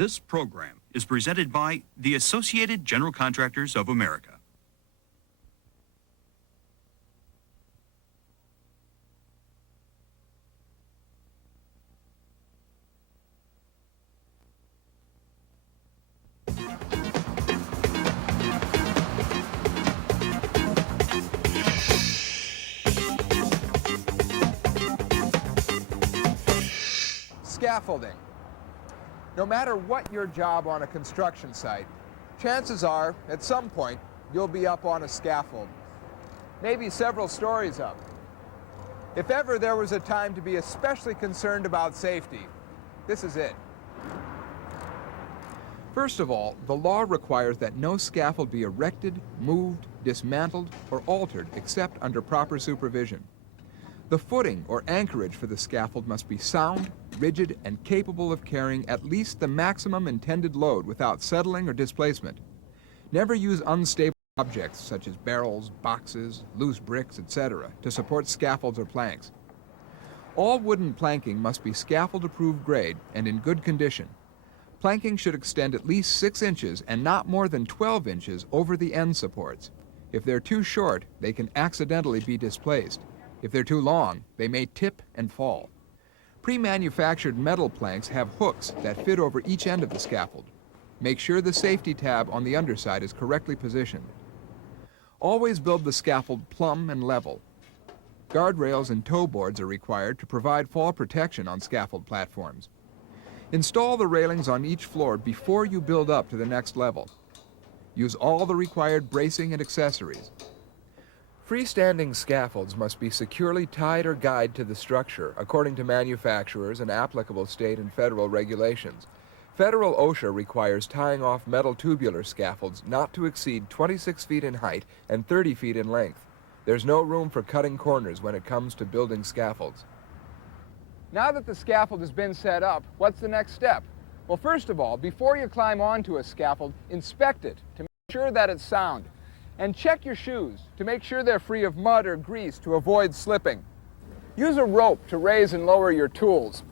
This program is presented by the Associated General Contractors of America. Scaffolding. No matter what your job on a construction site, chances are, at some point, you'll be up on a scaffold. Maybe several stories up. If ever there was a time to be especially concerned about safety, this is it. First of all, the law requires that no scaffold be erected, moved, dismantled, or altered except under proper supervision. The footing or anchorage for the scaffold must be sound, rigid, and capable of carrying at least the maximum intended load without settling or displacement. Never use unstable objects such as barrels, boxes, loose bricks, etc. to support scaffolds or planks. All wooden planking must be scaffold-approved grade and in good condition. Planking should extend at least 6 inches and not more than 12 inches over the end supports. If they're too short, they can accidentally be displaced. If they're too long, they may tip and fall. Pre-manufactured metal planks have hooks that fit over each end of the scaffold. Make sure the safety tab on the underside is correctly positioned. Always build the scaffold plumb and level. Guardrails and toe boards are required to provide fall protection on scaffold platforms. Install the railings on each floor before you build up to the next level. Use all the required bracing and accessories. Freestanding scaffolds must be securely tied or guyed to the structure according to manufacturers and applicable state and federal regulations. Federal OSHA requires tying off metal tubular scaffolds not to exceed 26 feet in height and 30 feet in length. There's no room for cutting corners when it comes to building scaffolds. Now that the scaffold has been set up, what's the next step? Well, first of all, before you climb onto a scaffold, inspect it to make sure that it's sound. And check your shoes to make sure they're free of mud or grease to avoid slipping. Use a rope to raise and lower your tools.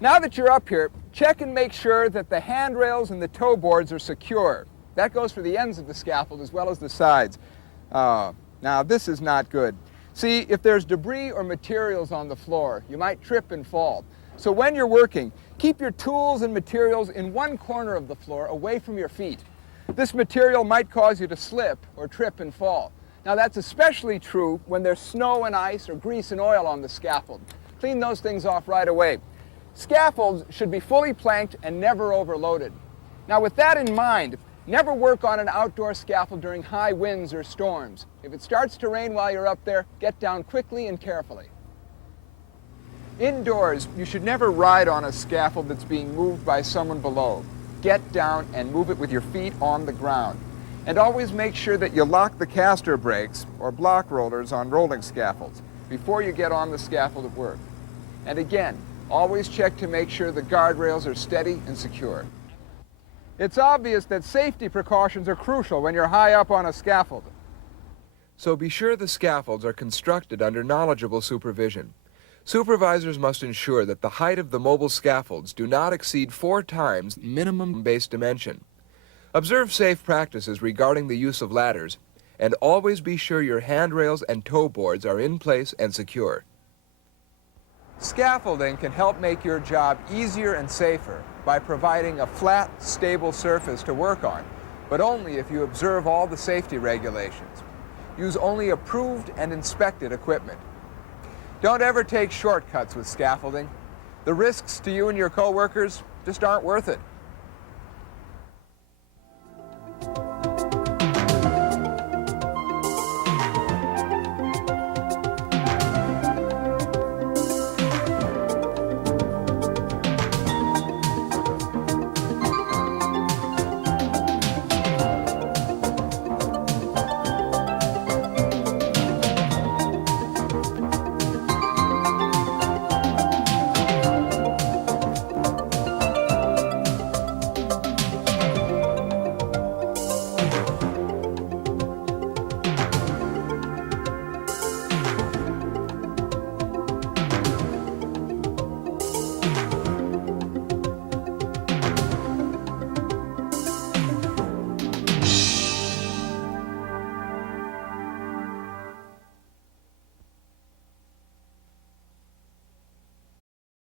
Now that you're up here, check and make sure that the handrails and the toe boards are secure. That goes for the ends of the scaffold as well as the sides. Now this is not good. See, if there's debris or materials on the floor, you might trip and fall. So when you're working, keep your tools and materials in one corner of the floor away from your feet. This material might cause you to slip or trip and fall. Now that's especially true when there's snow and ice or grease and oil on the scaffold. Clean those things off right away. Scaffolds should be fully planked and never overloaded. Now with that in mind, never work on an outdoor scaffold during high winds or storms. If it starts to rain while you're up there, get down quickly and carefully. Indoors, you should never ride on a scaffold that's being moved by someone below. Get down and move it with your feet on the ground. And always make sure that you lock the caster brakes or block rollers on rolling scaffolds before you get on the scaffold at work. And again, always check to make sure the guardrails are steady and secure. It's obvious that safety precautions are crucial when you're high up on a scaffold. So be sure the scaffolds are constructed under knowledgeable supervision. Supervisors must ensure that the height of the mobile scaffolds do not exceed 4 times minimum base dimension. Observe safe practices regarding the use of ladders, and always be sure your handrails and toe boards are in place and secure. Scaffolding can help make your job easier and safer by providing a flat, stable surface to work on, but only if you observe all the safety regulations. Use only approved and inspected equipment. Don't ever take shortcuts with scaffolding. The risks to you and your coworkers just aren't worth it.